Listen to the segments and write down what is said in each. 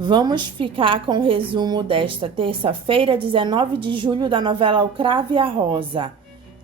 Vamos ficar com o resumo desta terça-feira, 19 de julho, da novela O Cravo e a Rosa.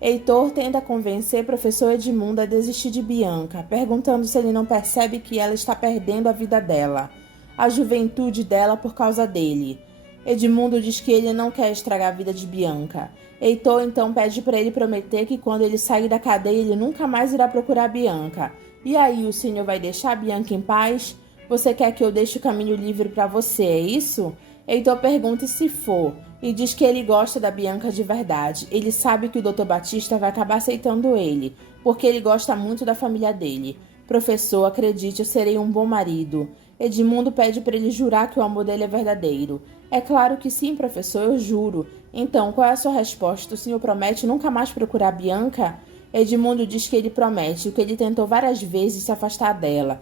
Heitor tenta convencer professor Edmundo a desistir de Bianca, perguntando se ele não percebe que ela está perdendo a vida dela, a juventude dela por causa dele. Edmundo diz que ele não quer estragar a vida de Bianca. Heitor então pede para ele prometer que quando ele sair da cadeia ele nunca mais irá procurar Bianca. E aí, o senhor vai deixar a Bianca em paz? Você quer que eu deixe o caminho livre para você, é isso? Heitor pergunta se for, e diz que ele gosta da Bianca de verdade. Ele sabe que o Dr. Batista vai acabar aceitando ele, porque ele gosta muito da família dele. Professor, acredite, eu serei um bom marido. Edmundo pede para ele jurar que o amor dele é verdadeiro. É claro que sim, professor, eu juro. Então, qual é a sua resposta? O senhor promete nunca mais procurar Bianca? Edmundo diz que ele promete, que ele tentou várias vezes se afastar dela,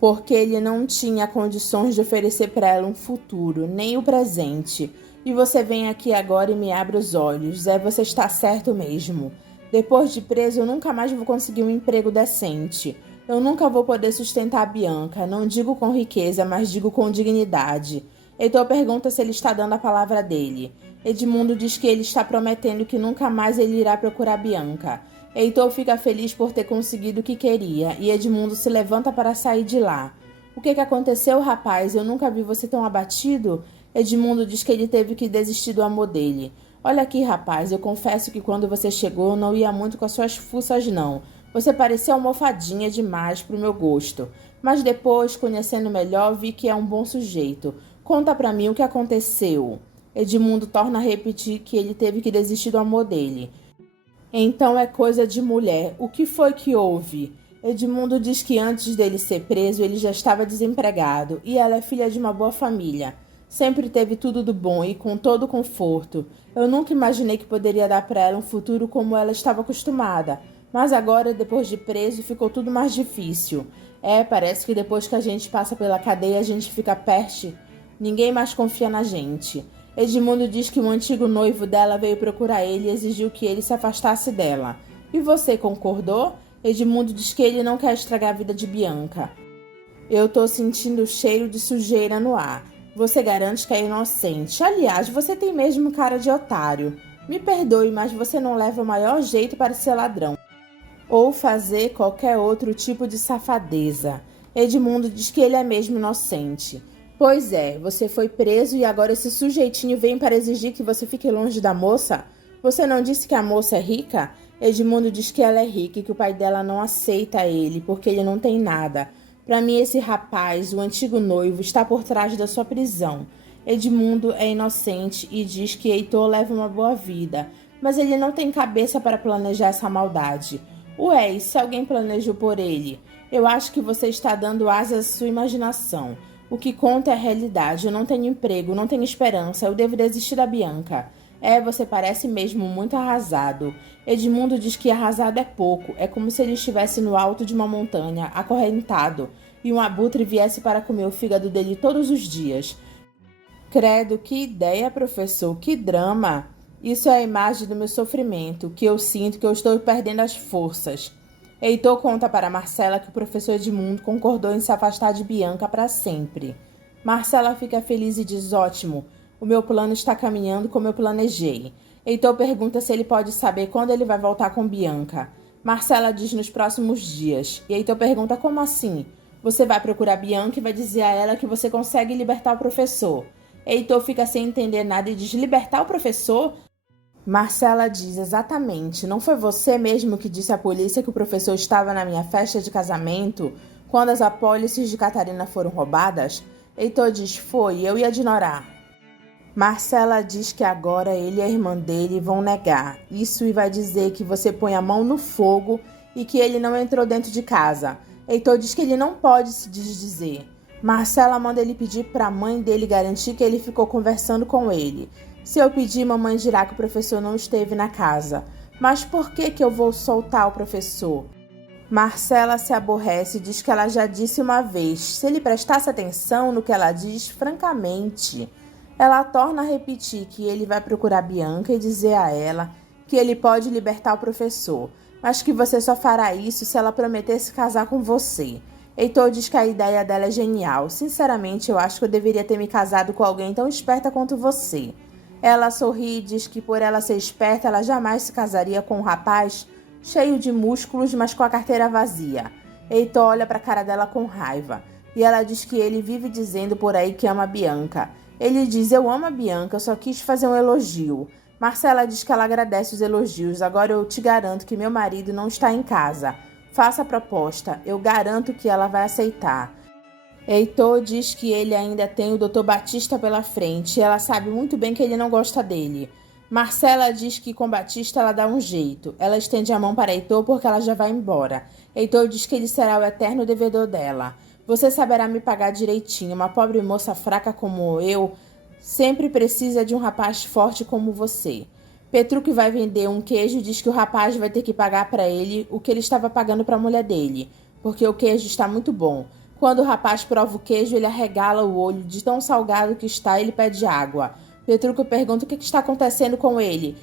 porque ele não tinha condições de oferecer para ela um futuro, nem o presente. E você vem aqui agora e me abre os olhos. Você está certo mesmo. Depois de preso, eu nunca mais vou conseguir um emprego decente. Eu nunca vou poder sustentar a Bianca. Não digo com riqueza, mas digo com dignidade. Heitor pergunta se ele está dando a palavra dele. Edmundo diz que ele está prometendo que nunca mais ele irá procurar Bianca. Heitor fica feliz por ter conseguido o que queria e Edmundo se levanta para sair de lá. O que aconteceu, rapaz? Eu nunca vi você tão abatido. Edmundo diz que ele teve que desistir do amor dele. Olha aqui, rapaz, eu confesso que quando você chegou eu não ia muito com as suas fuças, não. Você parecia almofadinha demais pro meu gosto. Mas depois, conhecendo melhor, vi que é um bom sujeito. Conta pra mim o que aconteceu. Edmundo torna a repetir que ele teve que desistir do amor dele. Então é coisa de mulher. O que foi que houve? Edmundo diz que antes dele ser preso, ele já estava desempregado e ela é filha de uma boa família. Sempre teve tudo do bom e com todo o conforto. Eu nunca imaginei que poderia dar para ela um futuro como ela estava acostumada. Mas agora, depois de preso, ficou tudo mais difícil. Parece que depois que a gente passa pela cadeia, a gente fica peste. Ninguém mais confia na gente. Edmundo diz que o antigo noivo dela veio procurar ele e exigiu que ele se afastasse dela. E você concordou? Edmundo diz que ele não quer estragar a vida de Bianca. Eu tô sentindo o cheiro de sujeira no ar. Você garante que é inocente. Aliás, você tem mesmo cara de otário. Me perdoe, mas você não leva o maior jeito para ser ladrão ou fazer qualquer outro tipo de safadeza. Edmundo diz que ele é mesmo inocente. Pois é, você foi preso e agora esse sujeitinho vem para exigir que você fique longe da moça? Você não disse que a moça é rica? Edmundo diz que ela é rica e que o pai dela não aceita ele porque ele não tem nada. Para mim, esse rapaz, o antigo noivo, está por trás da sua prisão. Edmundo é inocente e diz que Heitor leva uma boa vida, mas ele não tem cabeça para planejar essa maldade. Ué, e se alguém planejou por ele? Eu acho que você está dando asas à sua imaginação. O que conta é a realidade. Eu não tenho emprego, não tenho esperança. Eu devo desistir da Bianca. Você parece mesmo muito arrasado. Edmundo diz que arrasado é pouco. É como se ele estivesse no alto de uma montanha, acorrentado, e um abutre viesse para comer o fígado dele todos os dias. Credo, que ideia, professor, que drama! Isso é a imagem do meu sofrimento, que eu sinto que eu estou perdendo as forças. Heitor conta para Marcela que o professor Edmundo concordou em se afastar de Bianca para sempre. Marcela fica feliz e diz: ótimo, o meu plano está caminhando como eu planejei. Heitor pergunta se ele pode saber quando ele vai voltar com Bianca. Marcela diz nos próximos dias. E Heitor pergunta: como assim? Você vai procurar Bianca e vai dizer a ela que você consegue libertar o professor. Heitor fica sem entender nada e diz: libertar o professor? Marcela diz: exatamente. Não foi você mesmo que disse à polícia que o professor estava na minha festa de casamento quando as apólices de Catarina foram roubadas? Heitor diz: foi, eu ia ignorar. Marcela diz que agora ele e a irmã dele vão negar isso e vai dizer que você põe a mão no fogo e que ele não entrou dentro de casa. Heitor diz que ele não pode se desdizer. Marcela manda ele pedir para a mãe dele garantir que ele ficou conversando com ele. Se eu pedir, mamãe dirá que o professor não esteve na casa. Mas por que eu vou soltar o professor? Marcela se aborrece e diz que ela já disse uma vez. Se ele prestasse atenção no que ela diz, francamente. Ela torna a repetir que ele vai procurar Bianca e dizer a ela que ele pode libertar o professor, mas que você só fará isso se ela prometer se casar com você. Heitor diz que a ideia dela é genial. Sinceramente, eu acho que eu deveria ter me casado com alguém tão esperta quanto você. Ela sorri e diz que por ela ser esperta, ela jamais se casaria com um rapaz cheio de músculos, mas com a carteira vazia. Heitor olha para a cara dela com raiva. E ela diz que ele vive dizendo por aí que ama a Bianca. Ele diz, eu amo a Bianca, eu só quis fazer um elogio. Marcela diz que ela agradece os elogios. Agora eu te garanto que meu marido não está em casa. Faça a proposta, eu garanto que ela vai aceitar. Heitor diz que ele ainda tem o Dr. Batista pela frente e ela sabe muito bem que ele não gosta dele. Marcela diz que com Batista ela dá um jeito. Ela estende a mão para Heitor porque ela já vai embora. Heitor diz que ele será o eterno devedor dela. Você saberá me pagar direitinho. Uma pobre moça fraca como eu sempre precisa de um rapaz forte como você. Petrúquio vai vender um queijo e diz que o rapaz vai ter que pagar para ele o que ele estava pagando para a mulher dele, porque o queijo está muito bom. Quando o rapaz prova o queijo, ele arregala o olho, de tão salgado que está, ele pede água. Petrúquio pergunta o que está acontecendo com ele.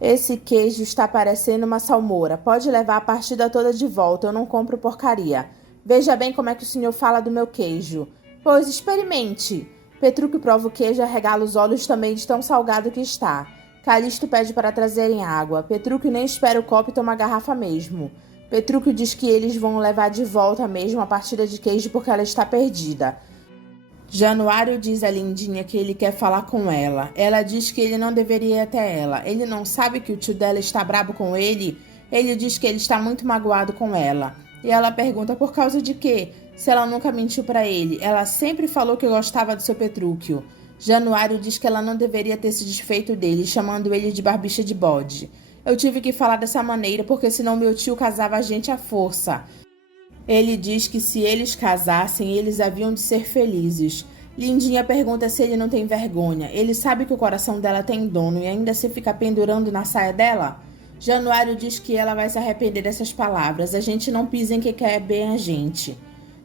Esse queijo está parecendo uma salmoura. Pode levar a partida toda de volta, eu não compro porcaria. Veja bem como é que o senhor fala do meu queijo. Pois experimente. Petrúquio prova o queijo e arregala os olhos também de tão salgado que está. Calixto pede para trazerem água. Petrúquio nem espera o copo e toma a garrafa mesmo. Petrúquio diz que eles vão levar de volta mesmo a partida de queijo porque ela está perdida. Januário diz a Lindinha que ele quer falar com ela. Ela diz que ele não deveria ir até ela. Ele não sabe que o tio dela está brabo com ele. Ele diz que ele está muito magoado com ela. E ela pergunta por causa de quê? Se ela nunca mentiu para ele. Ela sempre falou que gostava do seu Petrúquio. Januário diz que ela não deveria ter se desfeito dele, chamando ele de barbicha de bode. Eu tive que falar dessa maneira porque senão meu tio casava a gente à força. Ele diz que se eles casassem, eles haviam de ser felizes. Lindinha pergunta se ele não tem vergonha. Ele sabe que o coração dela tem dono e ainda se fica pendurando na saia dela? Januário diz que ela vai se arrepender dessas palavras. A gente não pisa em quem quer bem a gente.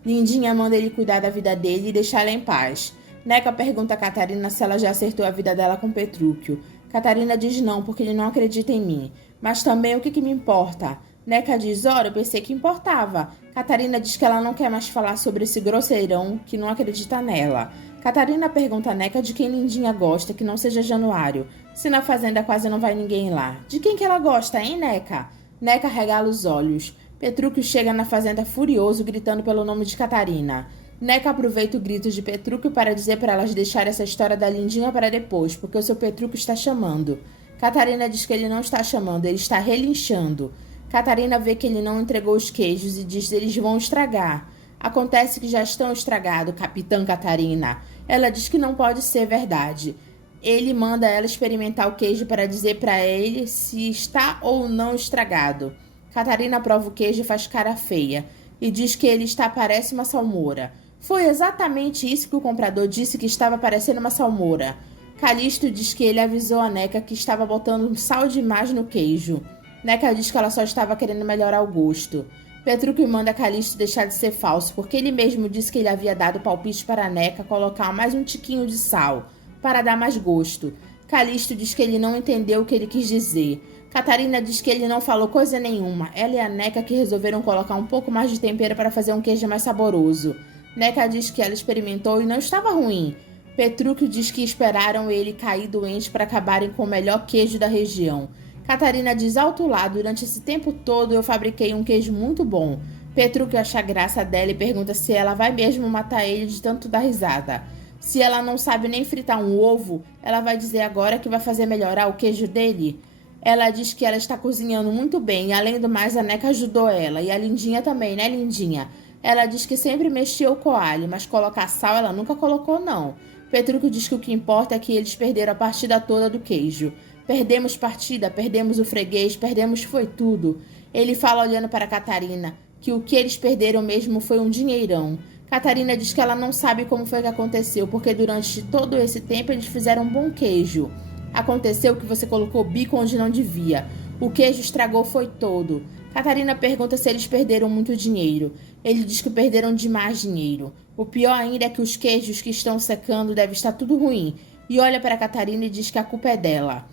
Lindinha manda ele cuidar da vida dele e deixar ela em paz. Neca pergunta a Catarina se ela já acertou a vida dela com Petrúquio. Catarina diz não, porque ele não acredita em mim. Mas também o que me importa? Neca diz, ora, eu pensei que importava. Catarina diz que ela não quer mais falar sobre esse grosseirão que não acredita nela. Catarina pergunta a Neca de quem Lindinha gosta, que não seja Januário. Se na fazenda quase não vai ninguém lá. De quem que ela gosta, hein, Neca? Neca regala os olhos. Petrúquio chega na fazenda furioso, gritando pelo nome de Catarina. Neca aproveita o grito de Petrúquio para dizer para elas deixar essa história da Lindinha para depois, porque o seu Petrúquio está chamando. Catarina diz que ele não está chamando, ele está relinchando. Catarina vê que ele não entregou os queijos e diz que eles vão estragar. Acontece que já estão estragados, Capitã Catarina. Ela diz que não pode ser verdade. Ele manda ela experimentar o queijo para dizer para ele se está ou não estragado. Catarina prova o queijo e faz cara feia e diz que ele está parece uma salmoura. Foi exatamente isso que o comprador disse que estava parecendo uma salmoura. Calixto diz que ele avisou a Neca que estava botando um sal demais no queijo. Neca diz que ela só estava querendo melhorar o gosto. Petrúquio manda Calixto deixar de ser falso, porque ele mesmo disse que ele havia dado palpite para a Neca colocar mais um tiquinho de sal, para dar mais gosto. Calixto diz que ele não entendeu o que ele quis dizer. Catarina diz que ele não falou coisa nenhuma. Ela e a Neca que resolveram colocar um pouco mais de tempero para fazer um queijo mais saboroso. Neca diz que ela experimentou e não estava ruim. Petrúquio diz que esperaram ele cair doente para acabarem com o melhor queijo da região. Catarina diz alto lá, durante esse tempo todo eu fabriquei um queijo muito bom. Petrúquio acha graça dela e pergunta se ela vai mesmo matar ele de tanto dar risada. Se ela não sabe nem fritar um ovo, ela vai dizer agora que vai fazer melhorar o queijo dele? Ela diz que ela está cozinhando muito bem e além do mais a Neca ajudou ela. E a Lindinha também, né, Lindinha? Ela diz que sempre mexeu o coalho, mas colocar sal ela nunca colocou não. Petrúquio diz que o que importa é que eles perderam a partida toda do queijo. Perdemos partida, perdemos o freguês, perdemos foi tudo. Ele fala olhando para Catarina, que o que eles perderam mesmo foi um dinheirão. Catarina diz que ela não sabe como foi que aconteceu, porque durante todo esse tempo eles fizeram um bom queijo. Aconteceu que você colocou o bico onde não devia. O queijo estragou foi todo. Catarina pergunta se eles perderam muito dinheiro. Ele diz que perderam demais dinheiro. O pior ainda é que os queijos que estão secando devem estar tudo ruim. E olha para Catarina e diz que a culpa é dela.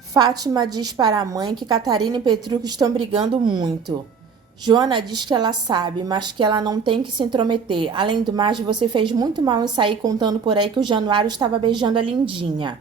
Fátima diz para a mãe que Catarina e Petrúquio estão brigando muito. Joana diz que ela sabe, mas que ela não tem que se intrometer. Além do mais, você fez muito mal em sair contando por aí que o Januário estava beijando a Lindinha.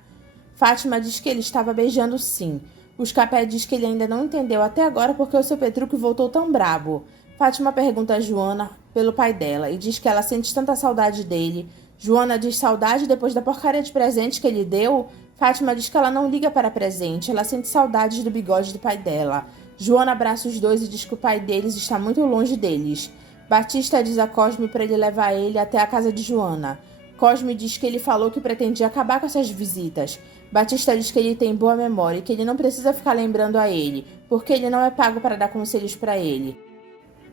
Fátima diz que ele estava beijando sim. O Scapé diz que ele ainda não entendeu até agora porque o seu Petrúquio voltou tão brabo. Fátima pergunta a Joana pelo pai dela e diz que ela sente tanta saudade dele. Joana diz saudade depois da porcaria de presente que ele deu. Fátima diz que ela não liga para presente, ela sente saudades do bigode do pai dela. Joana abraça os dois e diz que o pai deles está muito longe deles. Batista diz a Cosme para ele levar ele até a casa de Joana. Cosme diz que ele falou que pretendia acabar com essas visitas. Batista diz que ele tem boa memória e que ele não precisa ficar lembrando a ele, porque ele não é pago para dar conselhos para ele.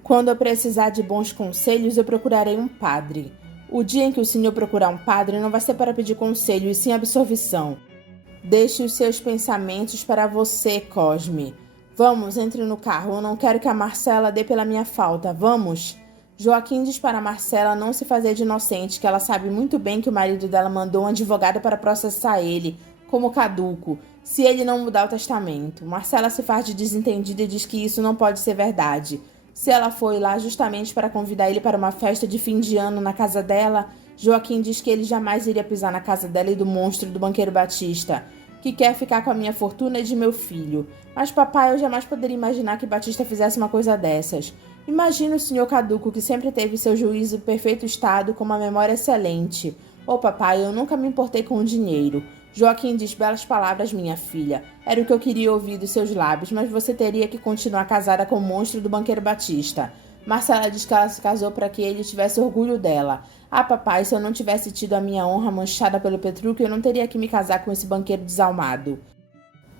Quando eu precisar de bons conselhos, eu procurarei um padre. O dia em que o senhor procurar um padre não vai ser para pedir conselho, e sim absolvição. Deixe os seus pensamentos para você, Cosme. Vamos, entre no carro. Eu não quero que a Marcela dê pela minha falta. Vamos? Joaquim diz para Marcela não se fazer de inocente, que ela sabe muito bem que o marido dela mandou um advogado para processar ele, como caduco, se ele não mudar o testamento. Marcela se faz de desentendida e diz que isso não pode ser verdade. Se ela foi lá justamente para convidar ele para uma festa de fim de ano na casa dela, Joaquim diz que ele jamais iria pisar na casa dela e do monstro do banqueiro Batista, que quer ficar com a minha fortuna e de meu filho. Mas papai, eu jamais poderia imaginar que Batista fizesse uma coisa dessas. Imagina o senhor caduco, que sempre teve seu juízo em perfeito estado, com uma memória excelente. Oh papai, eu nunca me importei com o dinheiro. Joaquim diz belas palavras, minha filha. Era o que eu queria ouvir dos seus lábios, mas você teria que continuar casada com o monstro do banqueiro Batista. Marcela diz que ela se casou para que ele tivesse orgulho dela. Ah, papai, se eu não tivesse tido a minha honra manchada pelo Petrúquio, eu não teria que me casar com esse banqueiro desalmado.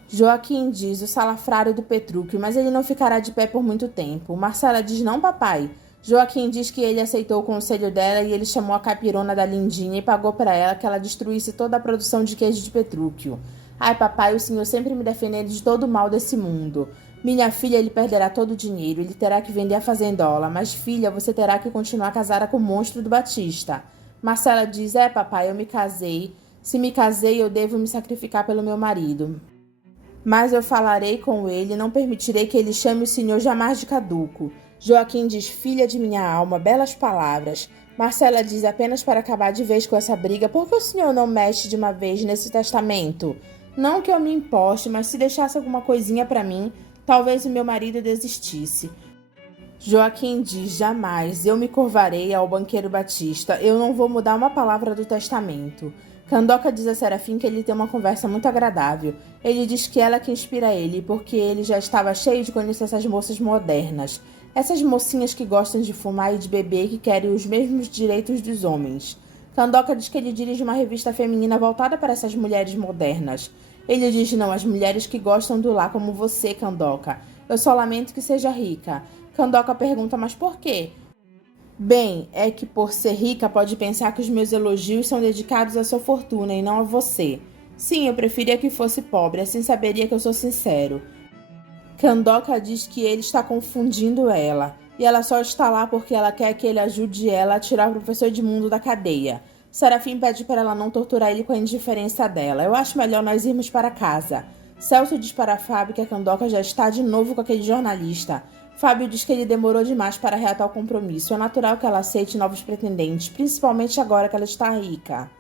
Joaquim diz o salafrário do Petrúquio, mas ele não ficará de pé por muito tempo. Marcela diz não, papai. Joaquim diz que ele aceitou o conselho dela e ele chamou a caipirona da Lindinha e pagou para ela que ela destruísse toda a produção de queijo de Petrúquio. Ai, papai, o senhor sempre me defendendo de todo o mal desse mundo. Minha filha, ele perderá todo o dinheiro, ele terá que vender a fazendola, mas filha, você terá que continuar casada com o monstro do Batista. Marcela diz, papai, eu me casei. Se me casei, eu devo me sacrificar pelo meu marido. Mas eu falarei com ele e não permitirei que ele chame o senhor jamais de caduco. Joaquim diz, filha de minha alma, belas palavras. Marcela diz, apenas para acabar de vez com essa briga, por que o senhor não mexe de uma vez nesse testamento? Não que eu me imposte, mas se deixasse alguma coisinha para mim, talvez o meu marido desistisse. Joaquim diz, jamais, eu me curvarei ao banqueiro Batista, eu não vou mudar uma palavra do testamento. Candoca diz a Serafim que ele tem uma conversa muito agradável. Ele diz que ela que inspira ele, porque ele já estava cheio de conhecer essas moças modernas. Essas mocinhas que gostam de fumar e de beber e que querem os mesmos direitos dos homens. Candoca diz que ele dirige uma revista feminina voltada para essas mulheres modernas. Ele diz, não, as mulheres que gostam do lar como você, Candoca. Eu só lamento que seja rica. Candoca pergunta, mas por quê? Bem, é que por ser rica pode pensar que os meus elogios são dedicados à sua fortuna e não a você. Sim, eu preferia que fosse pobre, assim saberia que eu sou sincero. Candoca diz que ele está confundindo ela, e ela só está lá porque ela quer que ele ajude ela a tirar o professor Edmundo da cadeia. Serafim pede para ela não torturar ele com a indiferença dela. Eu acho melhor nós irmos para casa. Celso diz para Fábio que a Candoca já está de novo com aquele jornalista. Fábio diz que ele demorou demais para reatar o compromisso. É natural que ela aceite novos pretendentes, principalmente agora que ela está rica.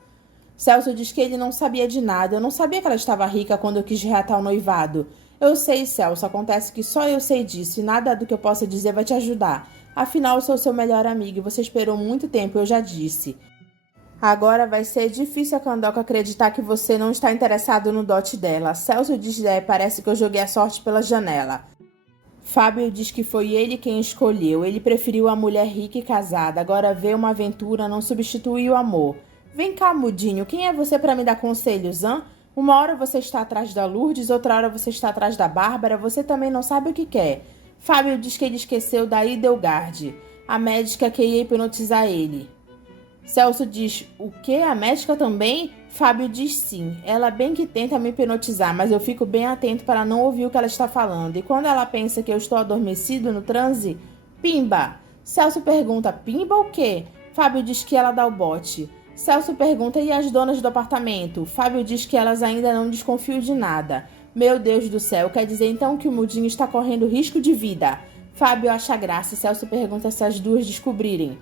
Celso diz que ele não sabia de nada. Eu não sabia que ela estava rica quando eu quis reatar o noivado. Eu sei, Celso, acontece que só eu sei disso e nada do que eu possa dizer vai te ajudar. Afinal, eu sou seu melhor amigo e você esperou muito tempo, eu já disse. Agora vai ser difícil a Candoca acreditar que você não está interessado no dote dela. Celso diz, parece que eu joguei a sorte pela janela. Fábio diz que foi ele quem escolheu. Ele preferiu a mulher rica e casada. Agora vê uma aventura, não substitui o amor. Vem cá, mudinho, quem é você para me dar conselhos, hã? Uma hora você está atrás da Lourdes, outra hora você está atrás da Bárbara, você também não sabe o que quer. Fábio diz que ele esqueceu da Idelgarde, a médica que ia hipnotizar ele. Celso diz, o quê? A médica também? Fábio diz sim. Ela bem que tenta me hipnotizar, mas eu fico bem atento para não ouvir o que ela está falando. E quando ela pensa que eu estou adormecido no transe, pimba! Celso pergunta, pimba o quê? Fábio diz que ela dá o bote. Celso pergunta, e as donas do apartamento? Fábio diz que elas ainda não desconfiam de nada. Meu Deus do céu, quer dizer então que o mudinho está correndo risco de vida? Fábio acha graça e Celso pergunta se as duas descobrirem.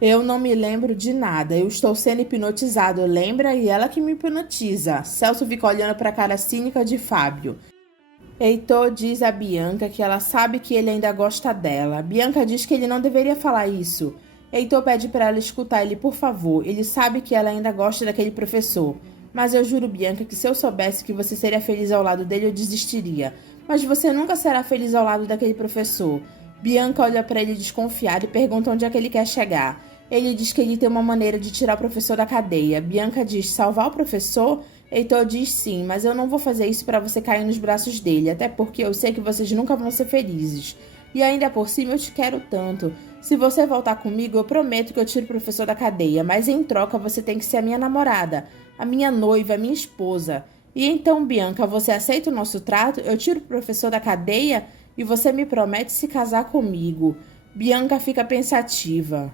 Eu não me lembro de nada, eu estou sendo hipnotizado, lembra? E ela que me hipnotiza. Celso fica olhando para a cara cínica de Fábio. Heitor diz a Bianca que ela sabe que ele ainda gosta dela. Bianca diz que ele não deveria falar isso. Heitor pede para ela escutar ele, por favor. Ele sabe que ela ainda gosta daquele professor. Mas eu juro, Bianca, que se eu soubesse que você seria feliz ao lado dele, eu desistiria. Mas você nunca será feliz ao lado daquele professor. Bianca olha para ele desconfiada e pergunta onde é que ele quer chegar. Ele diz que ele tem uma maneira de tirar o professor da cadeia. Bianca diz, salvar o professor? Heitor diz sim, mas eu não vou fazer isso para você cair nos braços dele, até porque eu sei que vocês nunca vão ser felizes. E ainda por cima eu te quero tanto. Se você voltar comigo, eu prometo que eu tiro o professor da cadeia, mas em troca você tem que ser a minha namorada, a minha noiva, a minha esposa. E então, Bianca, você aceita o nosso trato? Eu tiro o professor da cadeia e você me promete se casar comigo. Bianca fica pensativa.